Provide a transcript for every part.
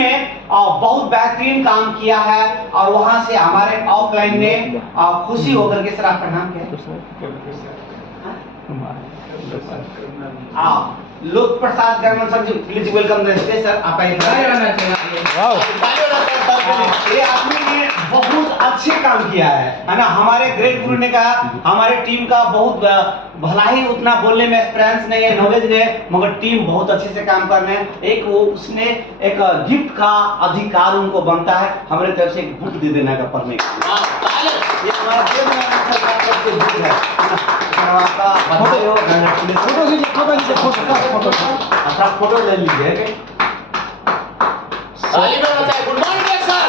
बहुत बेहतरीन काम किया है और वहां से हमारे ऑफलाइन ने खुशी होकर के। सर आपका नाम क्या है? Lok Prasad Garman sir ji, please welcome the stage. Sir आप ये आदमी ने बहुत अच्छे काम किया है ना। हमारे ग्रेट गुरु ने कहा हमारे टीम का बहुत भला ही उतना बोलने में एक्सपीरियंस नहीं है, नॉलेज नहीं है, मगर टीम बहुत अच्छे से काम कर रहे हैं। एक वो उसने एक गिफ्ट का अधिकार उनको बनता है, हमारे तरफ से एक बुक दे देना का पढ़ने का। ये हमारा फोटो ले लीजिए। Good morning sir.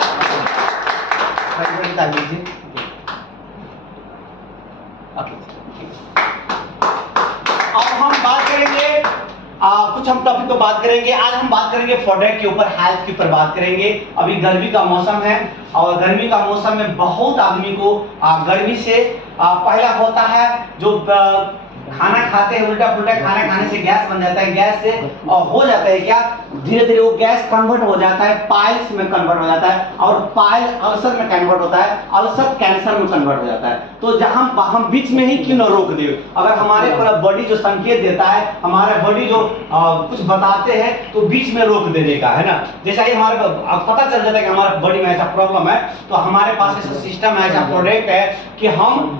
अब हम बात करेंगे कुछ हम टॉपिक पे बात करेंगे। आज हम बात करेंगे प्रोडक्ट के ऊपर, हेल्थ के ऊपर बात करेंगे। अभी गर्मी का मौसम है और गर्मी का मौसम में बहुत आदमी को गर्मी से पहला होता है जो खाना खाते हैं, उल्टा पुल्टा खाना खाने से गैस बन जाता है। गैस से हो जाता है क्या, धीरे धीरे वो गैस कन्वर्ट हो जाता है, पाइल्स में कन्वर्ट हो जाता है और पाइल अल्सर में कन्वर्ट होता है, अल्सर कैंसर में कन्वर्ट हो जाता है। तो जहां हम बीच में ही क्यों न रोक दे। अगर हमारे पूरा बॉडी जो संकेत देता है, हमारा बॉडी जो कुछ बताते हैं तो बीच में रोक देने का है ना। जैसा ही हमारे पता चल जाता है कि हमारे बॉडी में ऐसा प्रॉब्लम है, तो हमारे पास ऐसा सिस्टम है, ऐसा प्रोडक्ट है कि हम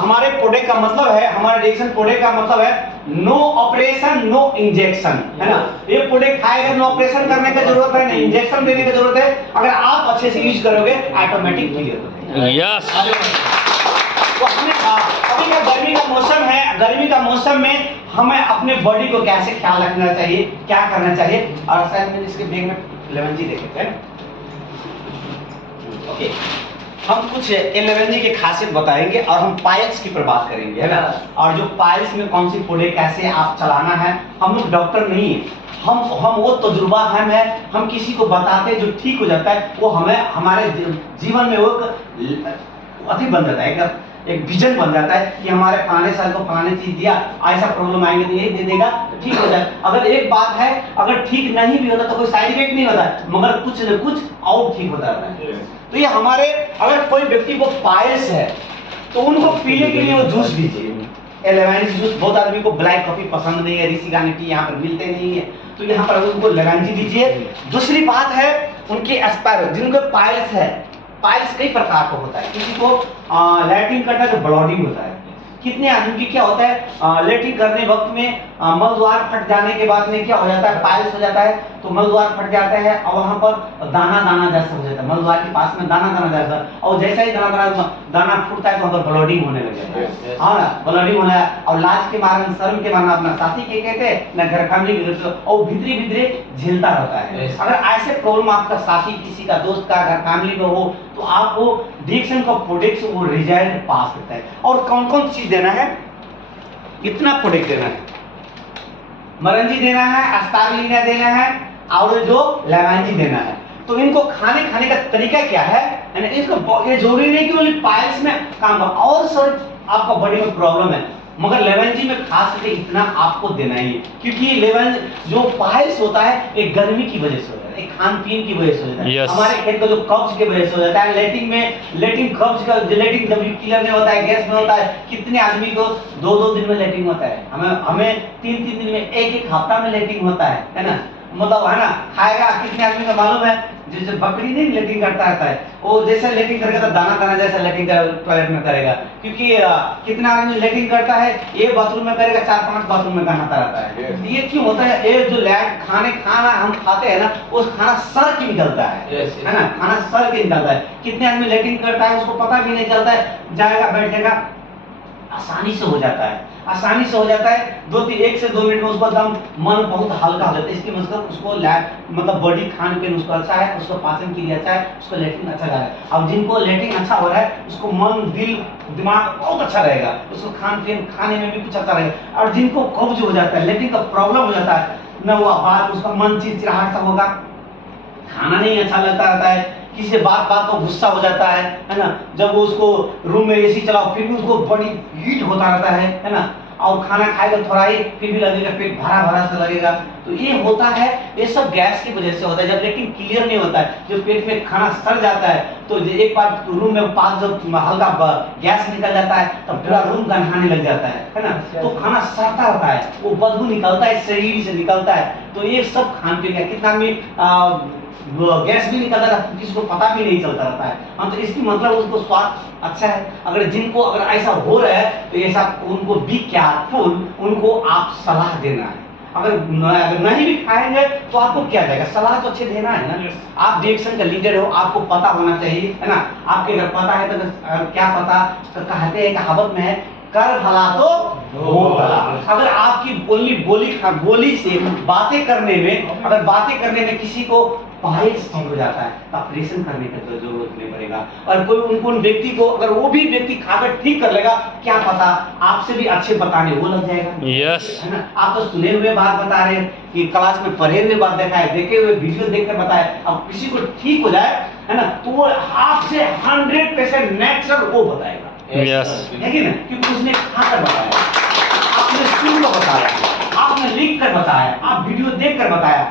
हमारे प्रोडक्ट का मतलब है, हमारे रिएक्शन प्रोडक्ट का मतलब है नो ऑपरेशन नो इंजेक्शन, है ना। ये प्रोडक्ट खाएगा, नो ऑपरेशन करने की जरूरत है, नहीं इंजेक्शन देने की जरूरत है। अगर आप अच्छे से यूज करोगे ऑटोमेटिक क्लियर हो जाएगा। यस। तो हमें अभी का गर्मी का मौसम है, गर्मी का मौसम में हमें अपने बॉडी को कैसे ख्याल रखना चाहिए, क्या करना चाहिए। और शायद मैंने इसके बैग में लेमन जी देखे थे। ओके, हम कुछ 11G की खासियत बताएंगे और हम पाइल्स की पर बात करेंगे, है ना। और जो पाइल्स में कौन सी प्रोडक्ट कैसे आप चलाना है। हम लोग डॉक्टर नहीं है, हम वो तजुर्बा है, हम किसी को बताते जो ठीक हो जाता है, वो हमें हमारे जीवन में वो अति बन जाता है, एक विजन बन जाता है कि हमारे फलाने साल को फलाने चीज दिया, ऐसा प्रॉब्लम आएंगे तो यही दे देगा तो ठीक हो जाए। अगर एक बात है, अगर ठीक नहीं भी होता तो कोई साइड इफेक्ट नहीं होता, मगर कुछ न कुछ और ठीक होता रहता है। तो ये हमारे, अगर कोई व्यक्ति को पाइल्स है तो उनको पीने के लिए वो जूस दीजिए। 11G जूस, बहुत आदमी को ब्लैक कॉफी पसंद नहीं है, ऋषि गाने की यहाँ पर मिलते नहीं है, तो यहाँ पर उनको 11G दीजिए। दूसरी बात है उनके एस्पायर, जिनको पाइल्स है, पाइल्स कई प्रकार का होता है। किसी को लैट्रिन करना तो ब्लॉडिंग होता है। कितने आदमी की क्या होता है, लैट्रिन करने वक्त में मल द्वार फट जाने के बाद में क्या हो जाता है, पाइल्स हो जाता है, तो मल द्वार फट जाता है और वहां पर दाना दाना जैसा हो जाता है, मल द्वार के पास में दाना दाना जैसा, और जैसा ही दाना फूटता है तो वहां पर ब्लडिंग होने लग जाता है। हाँ, ब्लडिंग होना है और लाज के मारे, शर्म के मारे अपना साथी के कहते न घर फैमिली के, और भीतरी भीतरी झेलता रहता है। अगर ऐसे प्रॉब्लम आपका साथी, किसी का दोस्त का, घर फैमिली में हो, तो आपको डिएक्शन का प्रोडक्ट वो रिजल्ट पा सकता है। और कौन कौन चीज देना है, कितना प्रोडक्ट देना है, मरंजी देना है, अस्तागलिना देना है और जो 11G देना है। तो इनको खाने का तरीका क्या है, इसको ये जरूरी नहीं कि ओनली पाइल्स में काम हो, और सर आपका बॉडी में प्रॉब्लम है, मगर 11G में खास करके इतना आपको देना ही है, क्योंकि 11 जो पाइल्स होता है एक गर्मी की वजह से होता है, एक खान पीन की वजह से होता है। yes. हमारे खेत का जो कब्ज की वजह से हो जाता है, लेटिंग कब्ज का लेटिंग जब क्लियर नहीं होता है, गैस में होता है। कितने आदमी को 2-2 दिन में लेटिंग होता है, हमें 3-3 दिन में, एक हफ्ता में लेटिंग होता है ना, मतलब है ना। खाएगा, कितने आदमी को मालूम है, जैसे बकरी नहीं लेटिंग करता रहता है, वो जैसे लेटिंग करेगा तो दाना दाना जैसा लेटिंग टॉयलेट में करेगा, क्योंकि कितना आदमी लेटिंग करता है, एक बाथरूम में करेगा, 4-5 बाथरूम में नहाता रहता है। ये क्यों होता है, ये जो खाना हम खाते हैं ना, वो खाना सर के निकलता है, है ना, खाना सर के निकलता है। कितने आदमी लेटिंग करता है, उसको पता भी नहीं चलता है, जाएगा बैठ जाएगा, आसानी से हो जाता है, आसानी से हो जाता है। 1 से 2 मिनट में उसका दम मन बहुत हल्का हो जाता है। इसकी मतलब उसको मतलब बॉडी खान पीन उसको अच्छा है, उसको पाचन क्रिया अच्छा है, उसको लेटरिन अच्छा जा रहा है। अब जिनको लेटरिन अच्छा हो रहा है, उसको मन, दिल, दिमाग बहुत अच्छा रहेगा, उसको खान पीन खाने में भी कुछ अच्छा रहेगा। और जिनको कब्ज हो जाता है, लेटरिन का प्रॉब्लम हो जाता है न, वो बात उसका मन चिड़चिड़ाहट सा होगा, खाना नहीं अच्छा लगता रहता है, किसी से बात को गुस्सा हो जाता है ना। जब वो उसको रूम में एसी चलाओ फिर भी उसको बड़ी हीट होता रहता है ना। और खाना खाएगा थोड़ा ही फिर भी लगेगा पेट भरा भरा सा लगेगा। तो ये होता है, ये सब गैस की वजह से होता है। जब लेकिन क्लियर नहीं होता है, जो पेट में खाना सड़ जाता है, तो एक बार रूम में पास जब हल्का गैस निकल जाता है तब पूरा रूम गंधाने लग जाता है ना। तो खाना सड़ता रहता है, वो बदबू निकलता है, शरीर से निकलता है। तो ये सब खान पीन का कितना भी गैस भी निकलता है, किसी को पता भी नहीं चलता रहता है। हाँ, तो इसकी मतलब उसको स्वास्थ्य अच्छा है। अगर जिनको अगर ऐसा हो रहा है तो ऐसा उनको बी केयरफुल, उनको आप सलाह देना है। अगर नहीं भी खाएंगे तो आपको क्या जाएगा, सलाह तो अच्छे देना है ना। आप डिएक्शन का लीडर हो, आपको पता होना चाहिए, है ना। आपके अगर पता है तो क्या पता, तो कहते हैं कहावत में है, कर भला तो हो भला। अगर आपकी बोली से बातें करने में, अगर बातें करने में किसी को पाइल्स ठीक हो जाता है तो ऑपरेशन करने की तो जरूरत नहीं पड़ेगा। और कोई उन व्यक्ति को, अगर वो भी व्यक्ति खाकर ठीक कर लेगा, क्या पता आपसे भी अच्छे बताने वो लग जाएगा। यस, है ना। आप तो सुने हुए बात बता रहे हैं कि क्लास में पढ़े हुए बात देखा है, देखे हुए वीडियो देखकर बताए। अब किसी को ठीक हो जाए, है ना, तो वो आपसे 100% नेचुरल वो बताएगा। यस, है कि ना, क्योंकि उसने खाकर बताया, आपने सुनकर बताया, आपने लिख कर बताया, आप वीडियो देख कर बताया।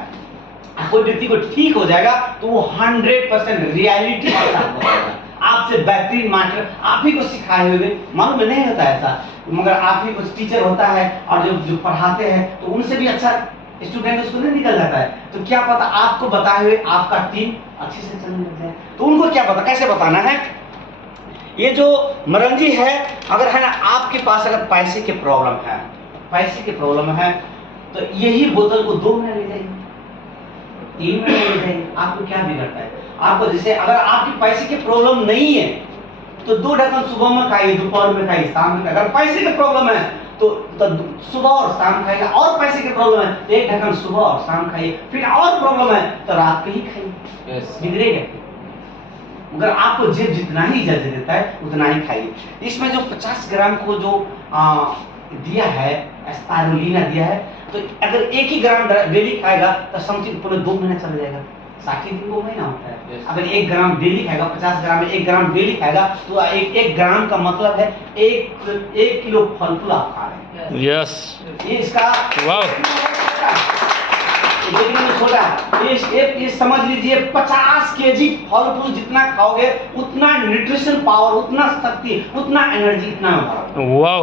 कोई व्यक्ति को ठीक हो जाएगा तो वो 100% रियलिटी के साथ बताएगा। आपसे बेहतरीन मास्टर आप ही को सिखाए हुए, मालूम नहीं होता ऐसा, मगर आप ही कुछ टीचर होता है और जो पढ़ाते हैं तो उनसे भी अच्छा स्टूडेंट उसको नहीं निकल जाता है। तो क्या पता आपको बताए हुए आपका टीम अच्छे से चलने लग जाए। तो उनको क्या पता कैसे बताना है। ये जो मरंजी है, अगर है ना आपके पास अगर पैसे की प्रॉब्लम है तो यही बोतल को 2 महीने ले जाइए, 3 महीने ले जाइए, आपको क्या बिगड़ता है। आपको जैसे अगर आपकी पैसे की प्रॉब्लम नहीं है तो 2 ढक्कन सुबह में खाइए, दोपहर में खाइए, शाम में। अगर पैसे की प्रॉब्लम है तो सुबह और शाम खाइएगा, और पैसे की प्रॉब्लम है तो 1 ढक्कन सुबह और शाम खाइए, फिर और प्रॉब्लम है तो रात को ही खाइए। बिगड़ेगा। मगर आपको जेब जितना ही इजाजत देता है उतना ही खाइए। इसमें जो 50 ग्राम को जो दिया है, स्पाइरुलिना दिया है, तो अगर 1 ही ग्राम डेली खाएगा तो समथिंग पूरे 2 महीने चला जाएगा। 60 दिन 2 महीना होता है। अगर 1 ग्राम डेली खाएगा, 50 ग्राम में 1 ग्राम डेली खाएगा तो 1 ग्राम का मतलब है 1 किलो फल फूल आप खा रहे हैं। यस, ये इसका छोटा ये समझ लीजिए 50 केजी फल फूल जितना खाओगे उतना न्यूट्रिशन पावर, उतना शक्ति, उतना एनर्जी, इतना वाह।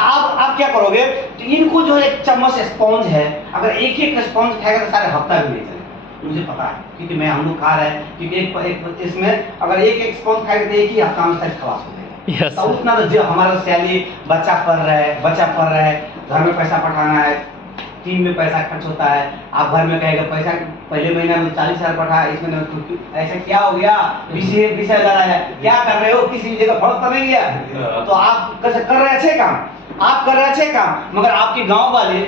आप क्या करोगे, तो इनको जो है 1 चम्मच स्पॉन्ज है, अगर एक स्पॉन्ज खाएगा तो सारे हफ्ता भी नहीं चलेगा। मुझे पता है क्योंकि मैं हम लोग खा रहे हैं, क्योंकि एक इसमें अगर एक स्पॉन्ज खाएगा तो 1 ही हफ्ता में सारे खलास हो जाएगा। यस, तो उतना तो जो हमारा सैलरी बच्चा पढ़ रहा है, घर में पैसा पठाना है, टीम में पैसा खर्च होता है। आप घर में कहेगा पैसा पहले महीना में 40,000 पठा, इसमें ऐसा क्या हो गया, 20,000 आया, क्या कर रहे हो, किसी जगह फंस तो नहीं गया। तो आप कैसे कर रहे अच्छे काम, आप कर रहे अच्छे काम, मगर आपके गांव वाले,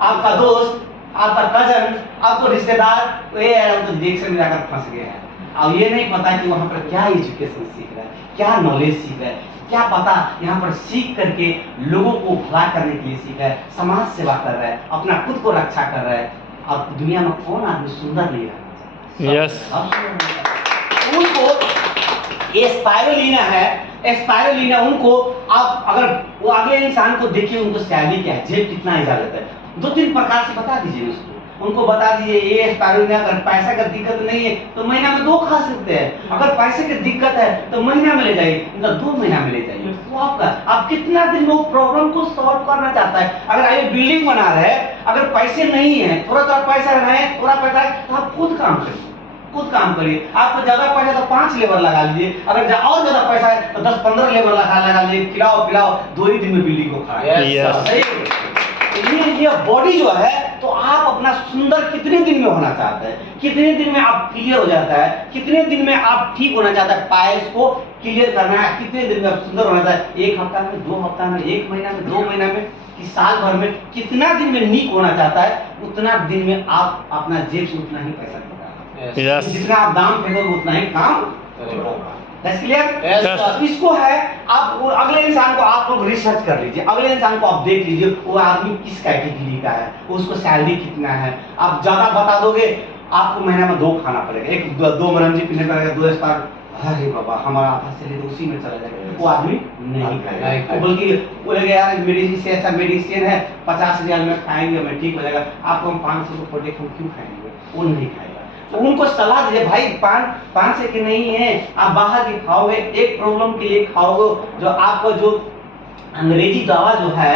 आपका दोस्त, आपका कजन, आपको रिश्तेदार तो डिएक्शन में जाकर फंस गया है। अब ये नहीं पता कि वहाँ पर क्या एजुकेशन सीख रहा है, क्या नॉलेज सीख रहा है, क्या पता यहाँ पर सीख करके लोगों को भला करने के लिए सीख रहा है, समाज सेवा कर रहा है, अपना खुद को रक्षा कर रहा है। अब दुनिया में कौन आदमी सुंदर नहीं रहना चाहता। यस, उनको ये स्पाइरुलिना है, स्पाइरुलिना उनको आप अगर वो अगले इंसान को देखिए, उनको सैलरी क्या है, जेब कितना इजाजत है, 2-3 प्रकार से बता दीजिए उसको। उनको बता दीजिए ये स्पाइरुलिना, अगर पैसा का दिक्कत नहीं है तो महीना में 2 खा सकते हैं, अगर पैसे की दिक्कत है तो महीना में ले जाइए, मतलब 2 महीना में ले जाइए। वो आप कितना दिन में वो प्रॉब्लम को सॉल्व करना चाहता है। अगर ये बिल्डिंग बना रहे हैं, अगर पैसे नहीं है, थोड़ा पैसा है, थोड़ा पैसा है, तो आप खुद काम करिए। आपको ज्यादा पैसा तो 5 लेबर लगा लीजिए, अगर और ज्यादा पैसा है तो 10-15 लेबर लगा लीजिए, खिलाओ 2 ही दिन में बिल्डिंग को खड़ा। ये बॉडी जो है, तो आप अपना सुंदर कितने दिन में होना चाहते हैं, कितने दिन में आप क्लियर हो जाता है, कितने दिन में आप ठीक होना चाहता है, पाइल्स को क्लियर करना है, कितने दिन में आप सुंदर होना चाहता है, 1 हफ्ता में, 2 हफ्ता में, 1 महीना में, 2 महीना में, कि साल भर में, कितना दिन में नीक होना चाहता है, उतना दिन में आप अपना जेब से उतना ही पैसा निकालना। जितना आप दाम फेंकोगे उतना ही काम होगा। क्लियर? इसको है, आप अगले इंसान को आप लोग रिसर्च कर लीजिए, अगले इंसान को आप देख लीजिए वो आदमी किस कैटेगरी का है, उसको सैलरी कितना है। आप ज्यादा बता दोगे, आपको महीना में 2 खाना पड़ेगा, 2 मरंजी पीने पड़ेगा, 2 स्टार अरे बाबा हमारा आधा सैलरी उसी में चला जाएगा, वो आदमी नहीं नहीं खाएगा, खाएगा। बल्कि बोलेगा यार मेडिसिन से ऐसा मेडिसिन है 50 रियाल में खाएंगे मैं ठीक हो जाएगा, आपको हम 500 का प्रोडक्ट हम क्यों खाएंगे, वो नहीं खाएगा। तो उनको सलाह दीजिए भाई पान से के नहीं है, आप बाहर के खाओगे, एक प्रॉब्लम के लिए खाओगे, जो आपका जो अंग्रेजी दवा जो है,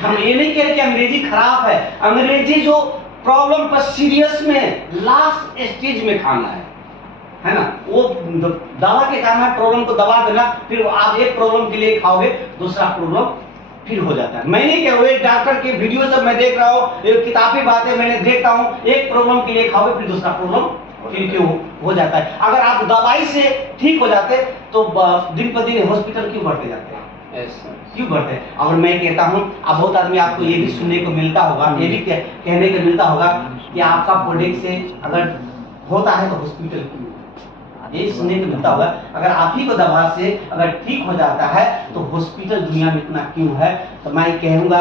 हम ये नहीं कह रहे कि अंग्रेजी खराब है, अंग्रेजी जो प्रॉब्लम पर सीरियस में लास्ट स्टेज में खाना है ना, वो दवा के काम है प्रॉब्लम को दबा देना, फिर आप एक प्रॉब्लम के लिए खाओगे दूसरा प्रॉब्लम फिर हो जाता है। मैं नहीं कह रहा हूँ, डॉक्टर के वीडियो सब मैं देख रहा हूँ, ये किताबी बातें मैंने देखता हूँ, एक प्रॉब्लम के लिए खाओगे फिर दूसरा प्रॉब्लम फिर क्यों हो जाता है। अगर आप दवाई से ठीक हो जाते तो दिन पर दिन हॉस्पिटल क्यों बढ़ते जाते हैं, क्यों बढ़ते हैं। और मैं कहता हूँ, अब बहुत आदमी आपको ये भी सुनने को मिलता होगा, ये भी कहने को मिलता होगा कि आपका प्रोडक्ट से अगर होता है तो हॉस्पिटल क्यों, ये सुनने को मिलता होगा। अगर आप ही को दवा से अगर ठीक हो जाता है तो हॉस्पिटल दुनिया में इतना क्यों है। तो मैं कहूँगा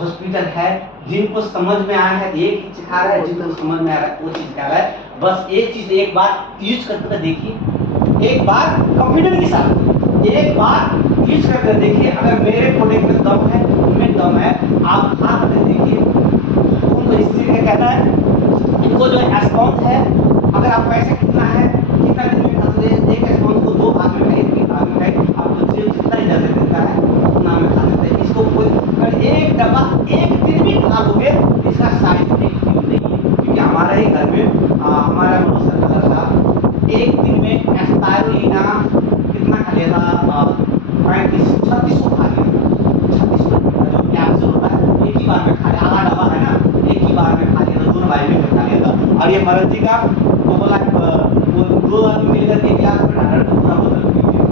हॉस्पिटल है, जिनको समझ में आया है एक ही चीज खा रहा है, जिनको समझ में आ रहा है वो चीज खा रहा है। बस एक चीज एक बार यूज करके देखिए, एक बार कॉन्फिडेंस के साथ एक बार यूज करके देखिए, अगर मेरे प्रोडक्ट में दम है, उनमें दम है, आप खा कर देखिए। उनको इस चीज का कहना है, इनको जो रिस्पॉन्स है, अगर आप पैसा कितना है, कितना दिन में खा सकते हैं, एक रिस्पॉन्स को 2 भाग में खाइए, 3 भाग में खाइए, आपको जेब जितना इजाजत देता है उतना में खा सकते हैं। इसको कोई अगर एक डब्बा एक दिन भी खा लोगे इसका साइड इफेक्ट नहीं है, क्योंकि हमारे ही घर में हमारा मनोज सर साहब एक दिन में एस्पायरुलिना कितना खा लिया था, 3600 खा लिया था, 3600 जो कैप्सूल होता है एक ही बार में खा लिया, आधा डब्बा है ना, एक ही बार में खा लिया था, दोनों भाई में खा लिया था। और ये भरत जी का वो बोला वो 2 आदमी मिलकर के गिलास में डाल कर पूरा बोतल पी लिया।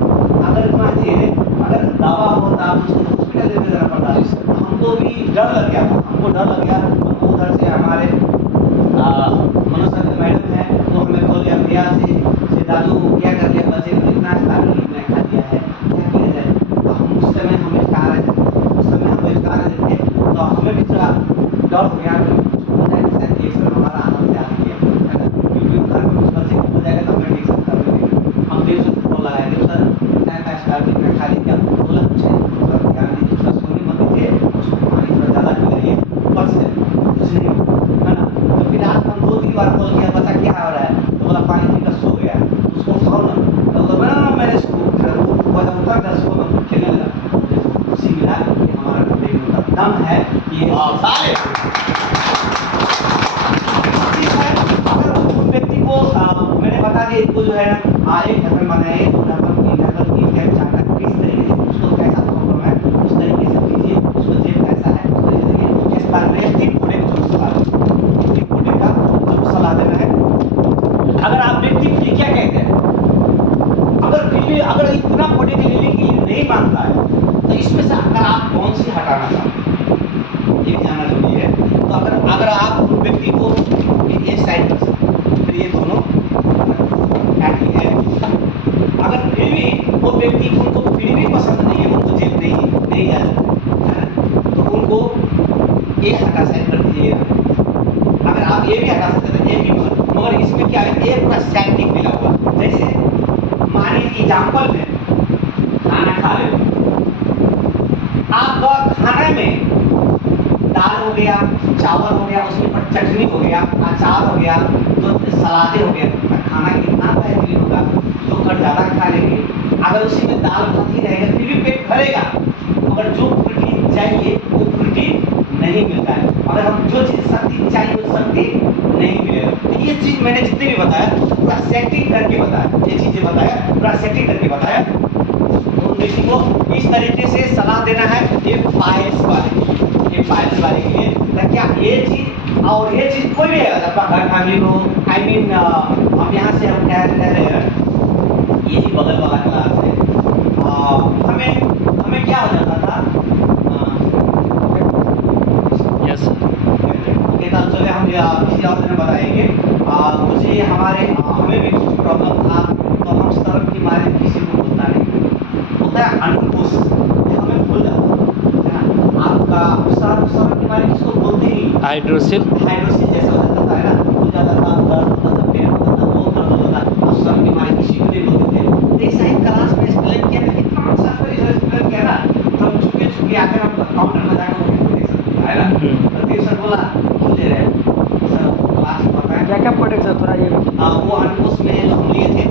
अगर मानिए अगर दवा होता तो उसको हॉस्पिटल लेके जाना पड़ता, हमको भी डर लग गया था, हमको डर लग गया। तो उधर से हमारे मनोज सर के मैडम है, वो हमें बोल दिया भैया से दादू क्या कर दिया, बच्चे को इतना इतना खा दिया है, क्या किया जाए। तो हम उस समय हमें खा रहे थे, उस समय हम खा रहे थे, तो हमें भी थोड़ा डर हो गया, हमारा आनंद से आ गया, क्योंकि घर में कुछ बच्चे हो जाएगा तो हमें टेंशन कर देंगे। हम देव सर को लगाए, देव सर इतना स्टार्टिंग में खा लिया, बोला कुछ ध्यान दीजिए, थोड़ा सोने मत दीजिए, उसको पानी थोड़ा ज़्यादा पी लीजिए, बच जाए कुछ नहीं है ना। तो फिर रात हम 2-3 बार कॉल किया, बच्चा क्या हो रहा है, तो बोला पानी पीकर सो गया, उसको उठाओ ना, तो मैंने उसको उतर कर सो ना खेलने लगा। खुशी मिला कि हमारा प्रोडक्ट दम है कि व्यक्ति को मैंने बता दिया, इसको जो है एक ढक्कन बनाए, 2 ढक्कन, 3 ढक्कन, 4 ढक्कन, किस तरीके से उसको कैसा प्रॉब्लम है उस तरीके से दीजिए, उसको जेब कैसा है उस तरीके से देखिए। इस बार व्यक्ति प्रोडक्ट जो सलाह का सलाह देना है। अगर आप व्यक्ति के लिए क्या कहते हैं, अगर इतना प्रोडक्ट लेने के लिए नहीं मानता है तो इसमें से अगर आप कौन सी हटाना चाहते हैं ये जानना जरूरी है। तो अगर आप उन व्यक्ति को ये साइड कर सकते हैं, फिर ये दोनों है। अगर फिर भी वो व्यक्ति उनको फिर भी पसंद नहीं है, उनको जेब नहीं जाए तो उनको एक हटा साइड कर दीजिए। अगर आप ये भी हटा सकते तो ये भी, मगर इसमें क्या है, ये पूरा सैंटिक मिला हुआ। जैसे मान लीजिए एग्जाम्पल में खाना खा ले, आपका खाने में दाल हो गया, चावल हो गया, उसके ऊपर चटनी हो गया, अचार हो गया, तो सलादे हो गया, खाना कितना बेहतरीन होगा। तो अगर ज़्यादा खा लेंगे, अगर उसी में दाल भात ही रहेगा फिर भी पेट भरेगा, मगर जो प्रोटीन चाहिए वो प्रोटीन नहीं मिलता है। अगर हम जो चीज़ शक्ति चाहिए वो शक्ति नहीं मिलेगा। तो ये चीज़ मैंने जितने भी बताया पूरा सेटिंग करके बताया, ये चीज़ें बताया पूरा सेटिंग करके बताया। उन व्यक्ति को इस तरीके से सलाह देना है, ये पाइल्स वाले के लिए क्या ये चीज़ और ये चीज़ कोई भी है, आपका घर फैमिली को हम यहाँ से हम कह रहे हैं, ये ही बगल वाला क्लास है, हमें क्या हो जाता था, यस सर, चले हम किसी और दिन बताएंगे। मुझे हमें भी कुछ प्रॉब्लम था, तो हम सड़क के मारे किसी को बोलता नहीं, होता है अनकुश, ये हमें भूल जाता है ना। आपका सड़क के मारे किसको बोलते ही हाइड्रोसिल जैसा हो जाता है ना, भूल जाता था, दर्द होता था, पेट होता था, बहुत दर्द होता था, और सड़क के मारे किसी को नहीं बोलते थे। थोड़ा ये वो अंकुश में जो हम लिए थे,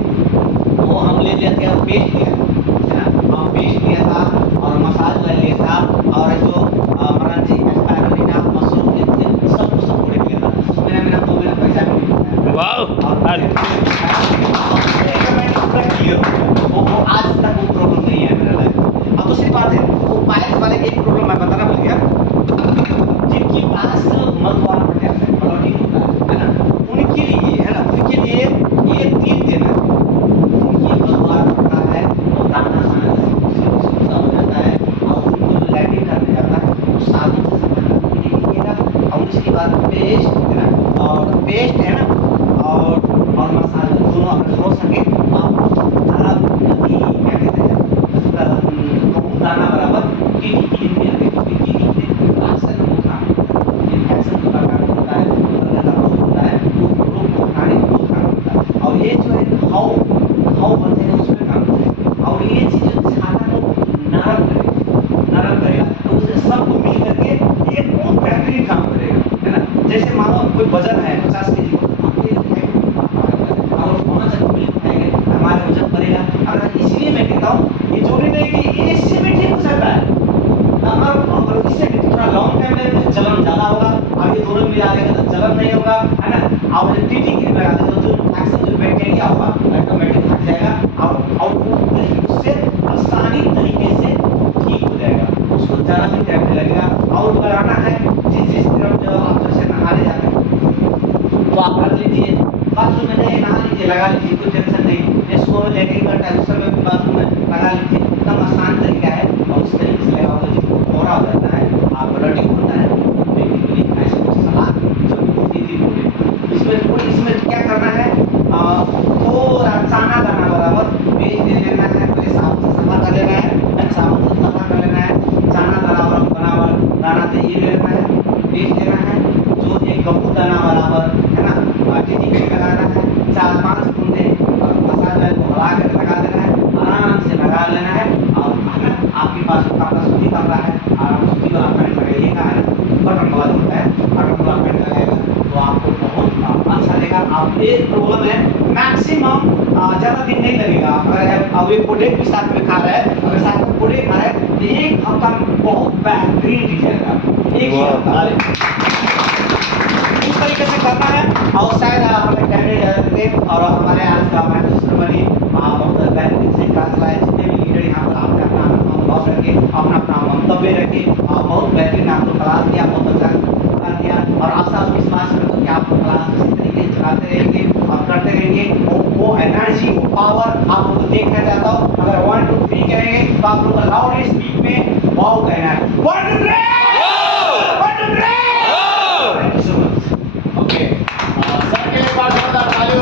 वो हम ले लिया था पेस्ट लिया है ना, हम पेस्ट लिया था और मसाज ऑयल लिया था और जो मरंजी एस्पायरुलिना मशरूम सब कुछ सब पूरे किया था। मेरा 2 महीना पैसा भी नहीं मिला। वाह और वो आज तक वो प्रॉब्लम नहीं है मेरे लाइफ में। अब दूसरी बात है, वो पायल्स वाले की एक प्रॉब्लम मैं बताना भूल गया, जिनके पास मलद्वार पड़ता है, ब्लॉटिंग होता है ना, उनके लिए है ना, उनके लिए ये 3 दिन है, उनकी मलद्वार पड़ता है तो दाना खाना सुविधा हो जाता है और उनको जो लैट्रिन करने जाता है वो साबुन से साफ करने के लिए कीजिएगा। और उसके बाद पेस्ट है ना, और पेस्ट है ना और मसाला दोनों अगर हो सके तो आप नदी क्या कहते हैं गहूँ दाना बराबर टीटी की अक्सर इन्फेक्शन का कारण होता है, गला रोग होता है, वो रोग को हटाने का बहुत काम होता है। और ये जो है घाव बनते हैं उसमें काम करेगा और ये चीज़ छाला को नरम करेगा तो उसे सबको मिल करके एक बहुत बेहतरीन काम करेगा, है ना। जैसे मानो कोई वजन है 50 केजी और 5 मिनट खाएंगे हमारे वजन बढ़ेगा। अगर इसलिए मैं कहता हूँ ये जरूरी नहीं कि ये इससे भी ठीक हो सकता है, अगर इससे भी थोड़ा लॉन्ग टाइम में जलन ज़्यादा होगा और ये दोनों मिला देगा तो जलन नहीं होगा, है ना। और टीटी क्रीम लगा देगा तो जो एक्शन जो बैक्टीरिया होगा ऑटोमेटिक हट जाएगा और उससे आसानी तरीके से ठीक हो जाएगा, उसको ज़्यादा भी टाइम नहीं लगेगा। और लगाना है जिस तरफ जो आप जैसे नहाने जाते हैं तो आप रख लीजिए, बाथरूम में नहीं नहा लीजिए, लगा लीजिए, कोई टेंशन नहीं। जिसको लेके करता है उस समय भी बाथरूम में लगा लीजिए, एकदम आसान तरीका है और उस तरीके से लगाओगे जिसको कोहरा हो जाता है, आप ब्लडिंग होता है ऐसे कुछ सलाह इसमें क्या करना है, थोड़ा चना दाना बराबर पेस्ट दे लेना है, पहले साबुन से सफा कर लेना है, साबुन से सफा कर लेना है, चना बराबर दाना से ये लेना है, पेस्ट लेना है, जो एक गहूँ दाना बराबर है ना, टीटी पे लगाना है, 4-5 बूंदे और मसाज ऑयल को हला कर लगा देना है, आराम से लगा लेना है। और है ना आपके पास कपड़ा सूती कपड़ा है, आराम सूती वाला पैंट लगाइएगा, है ना, बटन वाला होता है, बटन वाला पैंट लगाएगा तो आपको बहुत अच्छा लगेगा। आप एक प्रॉब्लम है मैक्सिमम ज़्यादा दिन नहीं लगेगा। अगर अब ये प्रोडक्ट भी साथ में खा रहा है, अगर साथ में प्रोडक्ट खा रहा है तो 1 हफ्ता में बहुत बेहतरीन रिजल्ट आएगा, 1 ही हफ्ता इस तरीके से करना है। और शायद हमें कहने और हमारे आज का हमारे दूसरे बनी बहुत बेहतरीन से क्लास लाए, जितने भी लीडर यहाँ पर आपने अपना अनुभव रखे, अपना मंतव्य रखे, बहुत बेहतरीन आपको क्लास दिया, बहुत अच्छा दिया और आशा और विश्वास करते कि आपको क्लास इसी तरीके से चलाते रहेंगे और करते रहेंगे। वो एनर्जी वो